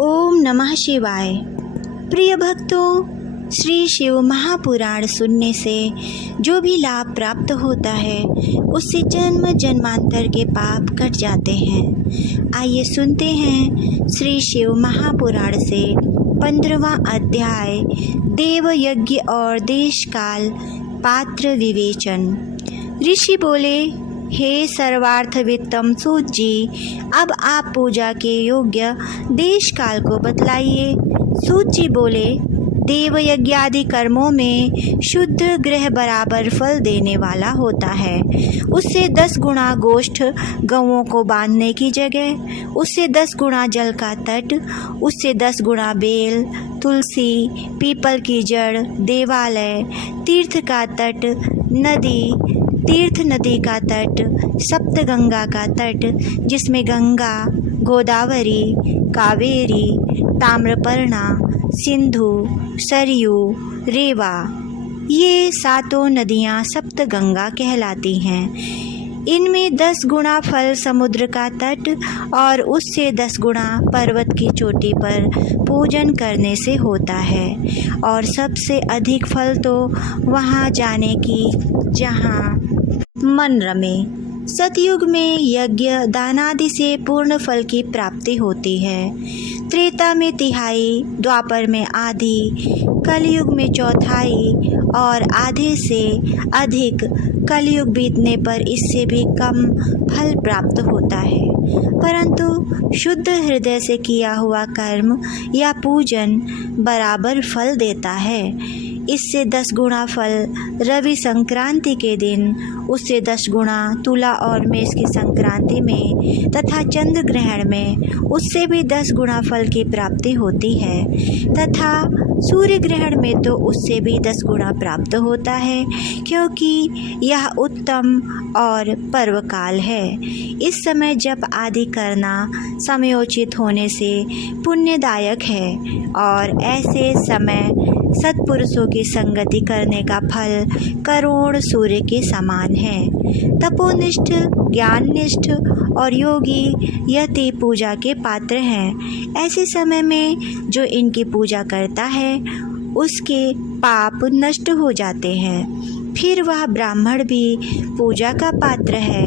ओम नमः शिवाय। प्रिय भक्तों, श्री शिव महापुराण सुनने से जो भी लाभ प्राप्त होता है उससे जन्म जन्मांतर के पाप कट जाते हैं। आइए सुनते हैं श्री शिव महापुराण से 15वां अध्याय देव यज्ञ और देश काल पात्र विवेचन। ऋषि बोले, हे सर्वार्थवित्तम सूत जी, अब आप पूजा के योग्य देश काल को बतलाइए। सूत जी बोले, देव यज्ञ आदि कर्मों में शुद्ध ग्रह बराबर फल देने वाला होता है। उससे 10 गुणा गोष्ठ गौओं को बांधने की जगह, उससे 10 गुणा जल का तट, उससे 10 गुणा बेल, तुलसी, पीपल की जड़, देवालय, तीर्थ का तट, नदी, तीर्थ नदी का तट, सप्तगंगा का तट जिसमें गंगा, गोदावरी, कावेरी, ताम्रपर्णा, सिंधु, सरयू, रेवा, ये 7 नदियाँ सप्तगंगा कहलाती हैं। इनमें 10 गुणा फल समुद्र का तट और उससे 10 गुणा पर्वत की चोटी पर पूजन करने से होता है। और सबसे अधिक फल तो वहाँ जाने की जहाँ मन रमे। सतयुग में यज्ञ दानादि से पूर्ण फल की प्राप्ति होती है। त्रेता में तिहाई, द्वापर में आधी, कलयुग में चौथाई और आधे से अधिक, कलयुग बीतने पर इससे भी कम फल प्राप्त होता है। परंतु शुद्ध हृदय से किया हुआ कर्म या पूजन बराबर फल देता है। इससे 10 गुणा फल रवि संक्रांति के दिन, उससे 10 गुणा तुला और मेष की संक्रांति में तथा चंद्र ग्रहण में उससे भी 10 गुणा फल की प्राप्ति होती है। तथा सूर्य ग्रहण में तो उससे भी 10 गुणा प्राप्त होता है, क्योंकि यह उत्तम और पर्वकाल है। इस समय जप आदि करना समयोचित होने से पुण्यदायक है और ऐसे समय सत्पुरुषों की संगति करने का फल करोड़ सूर्य के समान है। तपोनिष्ठ, ज्ञाननिष्ठ और योगी यति पूजा के पात्र हैं। ऐसे समय में जो इनकी पूजा करता है उसके पाप नष्ट हो जाते हैं। फिर वह ब्राह्मण भी पूजा का पात्र है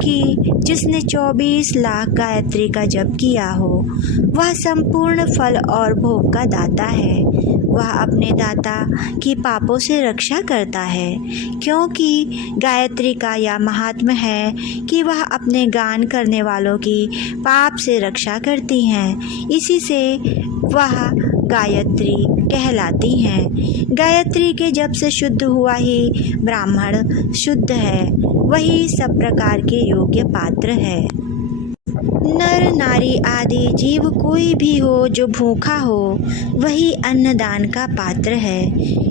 कि जिसने 24 लाख गायत्री का जप किया हो। वह संपूर्ण फल और भोग का दाता है। वह अपने दाता की पापों से रक्षा करता है, क्योंकि गायत्री का यह महात्म्य है कि वह अपने गान करने वालों की पाप से रक्षा करती हैं। इसी से वह गायत्री कहलाती हैं। गायत्री के जप से शुद्ध हुआ ही ब्राह्मण शुद्ध है, वही सब प्रकार के योग्य पात्र है। नर नारी आदि जीव कोई भी हो जो भूखा हो वही अन्नदान का पात्र है।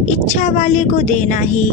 इच्छा वाले को देना ही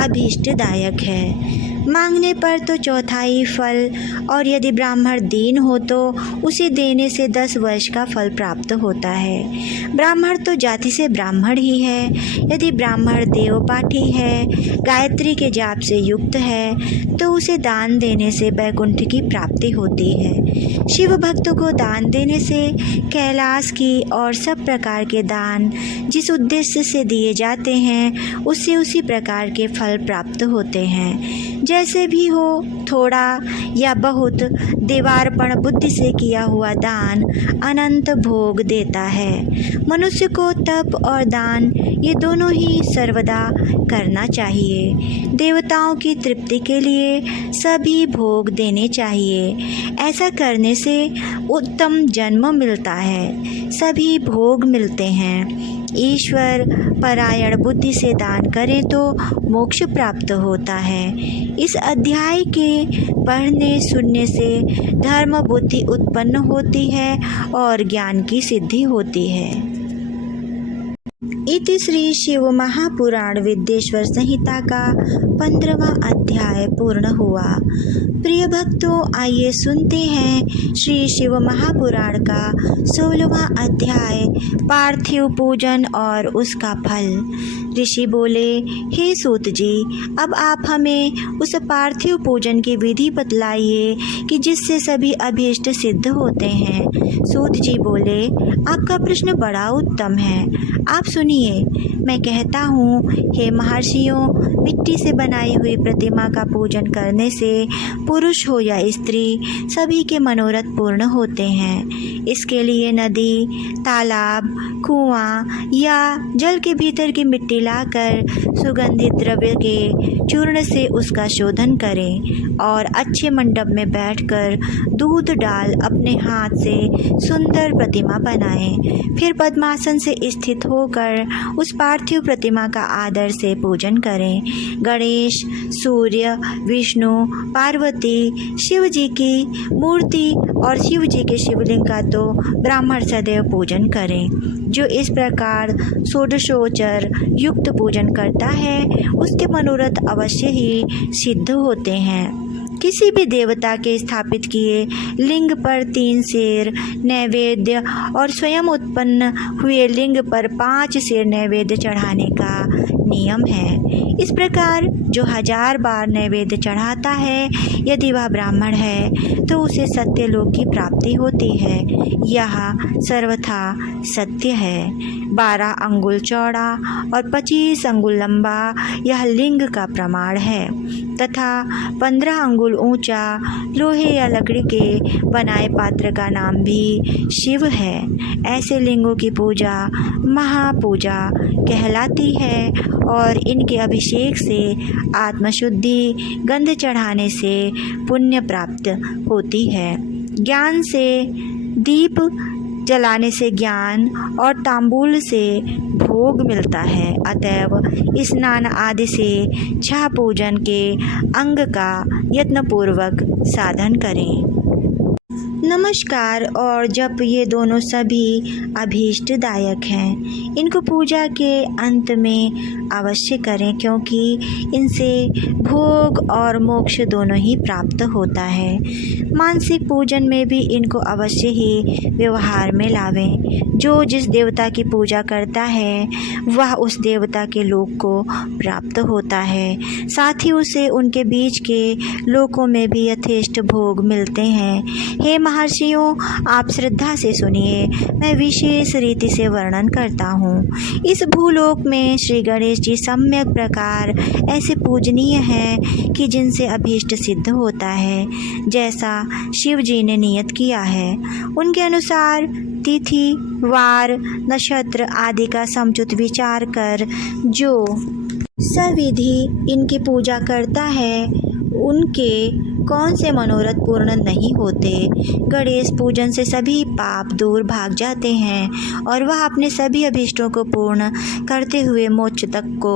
अभीष्टदायक है। मांगने पर तो चौथाई फल, और यदि ब्राह्मण दीन हो तो उसे देने से 10 वर्ष का फल प्राप्त होता है। ब्राह्मण तो जाति से ब्राह्मण ही है। यदि ब्राह्मण देवपाठी है, गायत्री के जाप से युक्त है, तो उसे दान देने से वैकुंठ की प्राप्ति होती है। शिव भक्तों को दान देने से कैलाश की और सब प्रकार के दान जिस उद्देश्य से दिए जाते हैं उससे उसी प्रकार के फल प्राप्त होते हैं। जैसे भी हो, थोड़ा या बहुत देवार्पण बुद्धि से किया हुआ दान अनंत भोग देता है। मनुष्य को तप और दान ये दोनों ही सर्वदा करना चाहिए। देवताओं की तृप्ति के लिए सभी भोग देने चाहिए। ऐसा करने से उत्तम जन्म मिलता है, सभी भोग मिलते हैं। ईश्वर परायण बुद्धि से दान करें तो मोक्ष प्राप्त होता है। इस अध्याय के पढ़ने सुनने से धर्म बुद्धि उत्पन्न होती है और ज्ञान की सिद्धि होती है। इति श्री शिव महापुराण विद्येश्वर संहिता का 15वां अध्याय पूर्ण हुआ। प्रिय भक्तों, आइए सुनते हैं श्री शिव महापुराण का 16वां अध्याय पार्थिव पूजन और उसका फल। ऋषि बोले, हे सूत जी, अब आप हमें उस पार्थिव पूजन की विधि बतलाइए कि जिससे सभी अभीष्ट सिद्ध होते हैं। सूत जी बोले, आपका प्रश्न बड़ा उत्तम है। आप सुनिए, मैं कहता हूँ, हे महर्षियों, मिट्टी से बनाई हुई प्रतिमा का पूजन करने से पुरुष हो या स्त्री सभी के मनोरथ पूर्ण होते हैं। इसके लिए नदी, तालाब, कुआं या जल के भीतर की मिट्टी लाकर सुगंधित द्रव्य के चूर्ण से उसका शोधन करें और अच्छे मंडप में बैठकर दूध डाल अपने हाथ से सुंदर प्रतिमा बनाएं। फिर पद्मासन से स्थित होकर उस पार्थिव प्रतिमा का आदर से पूजन करें। गणेश, सूर्य, विष्णु, पार्वती, शिव जी की मूर्ति और शिव जी के शिवलिंग का तो ब्राह्मण सदैव पूजन करें। जो इस प्रकार षोडशोपचार युक्त पूजन करता है उसके मनोरथ अवश्य ही सिद्ध होते हैं। किसी भी देवता के स्थापित किए लिंग पर 3 सेर नैवेद्य और स्वयं उत्पन्न हुए लिंग पर 5 सेर नैवेद्य चढ़ाने का नियम है। इस प्रकार जो 1000 बार नैवेद्य चढ़ाता है, यदि वह ब्राह्मण है तो उसे सत्यलोक की प्राप्ति होती है। यह सर्वथा सत्य है। 12 अंगुल चौड़ा और 25 अंगुल लंबा यह लिंग का प्रमाण है तथा 15 अंगुल ऊंचा लोहे या लकड़ी के बनाए पात्र का नाम भी शिव है। ऐसे लिंगों की पूजा महापूजा कहलाती है और इनके अभिषेक से आत्मशुद्धि, गंध चढ़ाने से पुण्य प्राप्त होती है। ज्ञान से दीप जलाने से ज्ञान और तांबूल से भोग मिलता है। अतएव स्नान आदि से छह पूजन के अंग का यत्नपूर्वक साधन करें। नमस्कार और जप ये दोनों सभी अभीष्टदायक हैं। इनको पूजा के अंत में अवश्य करें क्योंकि इनसे भोग और मोक्ष दोनों ही प्राप्त होता है। मानसिक पूजन में भी इनको अवश्य ही व्यवहार में लावें। जो जिस देवता की पूजा करता है वह उस देवता के लोक को प्राप्त होता है, साथ ही उसे उनके बीच के लोकों में भी यथेष्ट भोग मिलते हैं। हे महर्षियों, आप श्रद्धा से सुनिए, मैं विशेष रीति से वर्णन करता हूँ। इस भूलोक में श्री गणेश जी सम्यक प्रकार ऐसे पूजनीय हैं कि जिनसे अभीष्ट सिद्ध होता है, जैसा शिव जी ने नियत किया है। उनके अनुसार तिथि, वार, नक्षत्र आदि का समुचित विचार कर जो सविधि इनकी पूजा करता है उनके कौन से मनोरथ पूर्ण नहीं होते। गणेश पूजन से सभी पाप दूर भाग जाते हैं और वह अपने सभी अभीष्टों को पूर्ण करते हुए मोक्ष तक को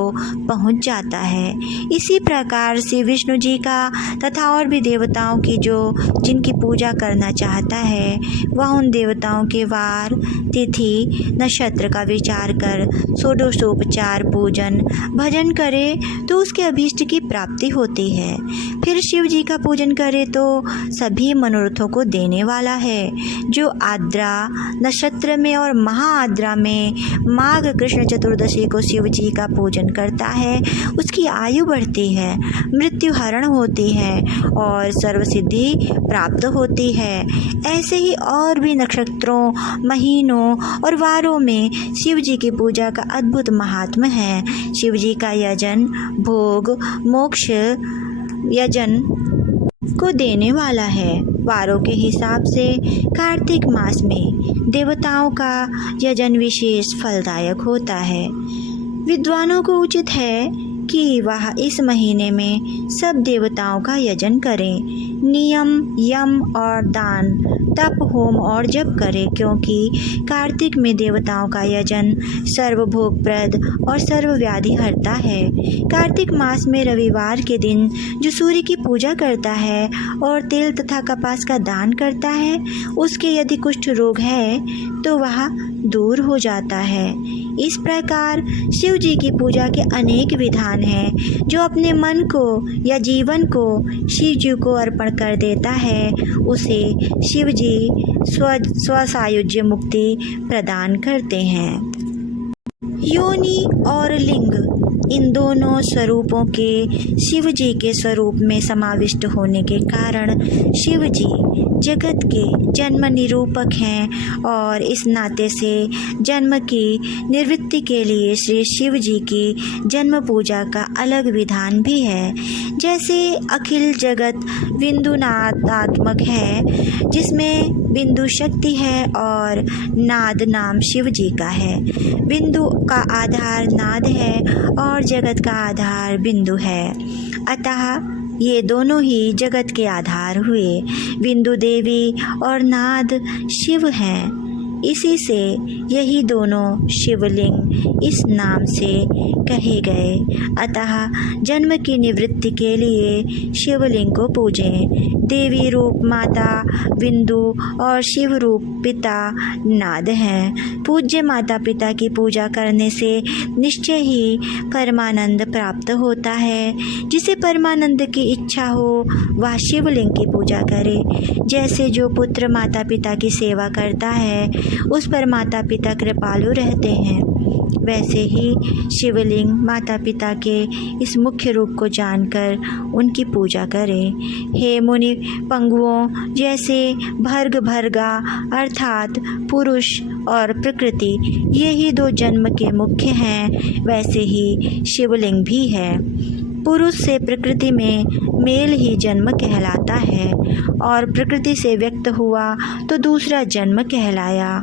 पहुंच जाता है। इसी प्रकार से विष्णु जी का तथा और भी देवताओं की जिनकी पूजा करना चाहता है वह उन देवताओं के वार, तिथि, नक्षत्र का विचार कर षोडशोपचार पूजन भजन करे तो उसके अभीष्ट की प्राप्ति होती है। फिर शिव जी का पूजन करे तो सभी मनोरथों को देने वाला है। जो आद्रा नक्षत्र में और महाआद्रा में माघ कृष्ण चतुर्दशी को शिव जी का पूजन करता है उसकी आयु बढ़ती है, मृत्यु हरण होती है और सर्वसिद्धि प्राप्त होती है। ऐसे ही और भी नक्षत्रों, महीनों और वारों में शिव जी की पूजा का अद्भुत महात्म्य है। शिव जी का यजन भोग मोक्ष यजन को देने वाला है। वारों के हिसाब से कार्तिक मास में देवताओं का यजन विशेष फलदायक होता है। विद्वानों को उचित है कि वह इस महीने में सब देवताओं का यजन करें, नियम, यम और दान, तप, होम और जप करें क्योंकि कार्तिक में देवताओं का यजन सर्वभोगप्रद और सर्वव्याधि हरता है। कार्तिक मास में रविवार के दिन जो सूर्य की पूजा करता है और तेल तथा कपास का दान करता है उसके यदि कुष्ठ रोग है तो वह दूर हो जाता है। इस प्रकार शिव जी की पूजा के अनेक विधान हैं। जो अपने मन को या जीवन को शिव जी को अर्पण कर देता है उसे शिव जी स्वसायुज्य मुक्ति प्रदान करते हैं। योनि और लिंग इन दोनों स्वरूपों के शिव जी के स्वरूप में समाविष्ट होने के कारण शिव जी जगत के जन्म निरूपक हैं और इस नाते से जन्म की निवृत्ति के लिए श्री शिव जी की जन्म पूजा का अलग विधान भी है। जैसे अखिल जगत बिंदुनादात्मक है, जिसमें बिंदु शक्ति है और नाद नाम शिव जी का है। बिंदु का आधार नाद है और जगत का आधार बिंदु है, अतः ये दोनों ही जगत के आधार हुए। बिंदु देवी और नाद शिव हैं, इसी से यही दोनों शिवलिंग इस नाम से कहे गए। अतः जन्म की निवृत्ति के लिए शिवलिंग को पूजें। देवी रूप माता बिंदु और शिव रूप पिता नाद हैं। पूज्य माता पिता की पूजा करने से निश्चय ही परमानंद प्राप्त होता है। जिसे परमानंद की इच्छा हो वह शिवलिंग की पूजा करे। जैसे जो पुत्र माता पिता की सेवा करता है उस पर माता पिता कृपालु रहते हैं, वैसे ही शिवलिंग माता पिता के इस मुख्य रूप को जानकर उनकी पूजा करें। हे मुनि पंगुओं, जैसे भर्ग भर्गा अर्थात पुरुष और प्रकृति ये ही दो जन्म के मुख्य हैं, वैसे ही शिवलिंग भी है। पुरुष से प्रकृति में मेल ही जन्म कहलाता है और प्रकृति से व्यक्त हुआ तो दूसरा जन्म कहलाया।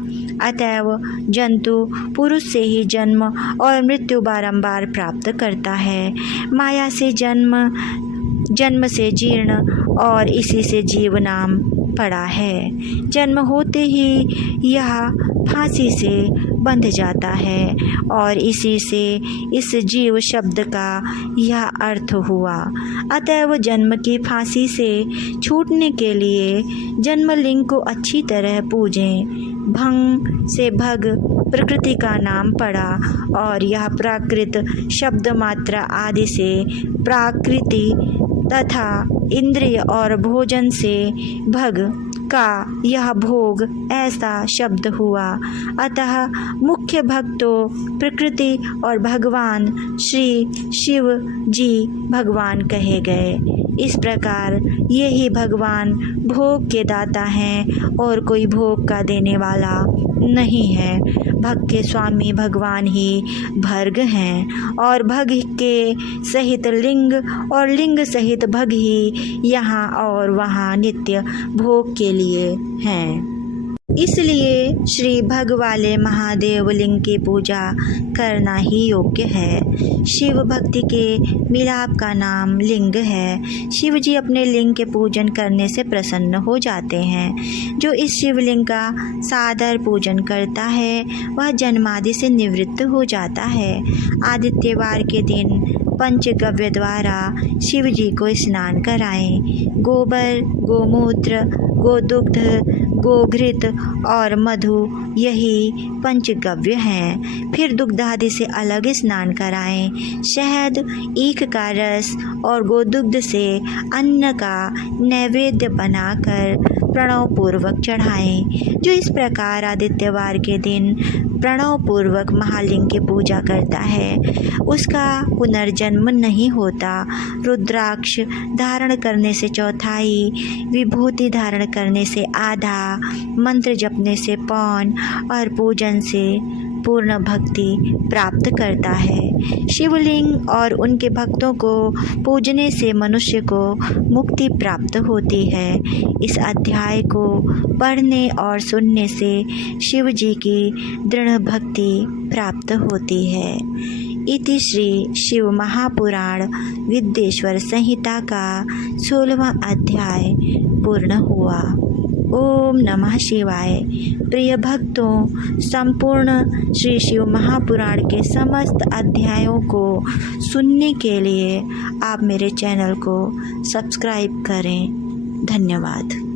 अतएव जंतु पुरुष से ही जन्म और मृत्यु बारंबार प्राप्त करता है। माया से जन्म से जीर्ण और इसी से जीव नाम पड़ा है। जन्म होते ही यह फांसी से बंध जाता है और इसी से इस जीव शब्द का यह अर्थ हुआ। अतएव जन्म की फांसी से छूटने के लिए जन्मलिंग को अच्छी तरह पूजें। भंग से भग प्रकृति का नाम पड़ा और यह प्राकृत शब्द मात्रा आदि से प्राकृति तथा इंद्रिय और भोजन से भग का यह भोग ऐसा शब्द हुआ। अतः मुख्य भक्तों प्रकृति और भगवान श्री शिव जी भगवान कहे गए। इस प्रकार ये ही भगवान भोग के दाता हैं और कोई भोग का देने वाला नहीं है। भग के स्वामी भगवान ही भर्ग हैं और भग के सहित लिंग और लिंग सहित भग ही यहाँ और वहाँ नित्य भोग के लिए हैं। इसलिए श्री भग वाले महादेव लिंग की पूजा करना ही योग्य है। शिव भक्ति के मिलाप का नाम लिंग है। शिव जी अपने लिंग के पूजन करने से प्रसन्न हो जाते हैं। जो इस शिवलिंग का सादर पूजन करता है वह जन्मादि से निवृत्त हो जाता है। आदित्यवार के दिन पंचगव्य द्वारा शिव जी को स्नान कराएं। गोबर, गोमूत्र, गोदुग्ध, गोघृत और मधु यही पंचगव्य हैं। फिर दुग्ध आदि से अलग स्नान कराएं। शहद, ईख का रस और गोदुग्ध से अन्न का नैवेद्य बनाकर प्रणव पूर्वक चढ़ाएं। जो इस प्रकार आदित्यवार के दिन प्रणव पूर्वक महालिंग की पूजा करता है उसका पुनर्जन्म नहीं होता। रुद्राक्ष धारण करने से चौथाई, विभूति धारण करने से आधा, मंत्र जपने से पौन और पूजन से पूर्ण भक्ति प्राप्त करता है। शिवलिंग और उनके भक्तों को पूजने से मनुष्य को मुक्ति प्राप्त होती है। इस अध्याय को पढ़ने और सुनने से शिव जी की दृढ़ भक्ति प्राप्त होती है। इति श्री शिव महापुराण विद्येश्वर संहिता का 16वां अध्याय पूर्ण हुआ। ओम नमः शिवाय। प्रिय भक्तों, संपूर्ण श्री शिव महापुराण के समस्त अध्यायों को सुनने के लिए आप मेरे चैनल को सब्सक्राइब करें। धन्यवाद।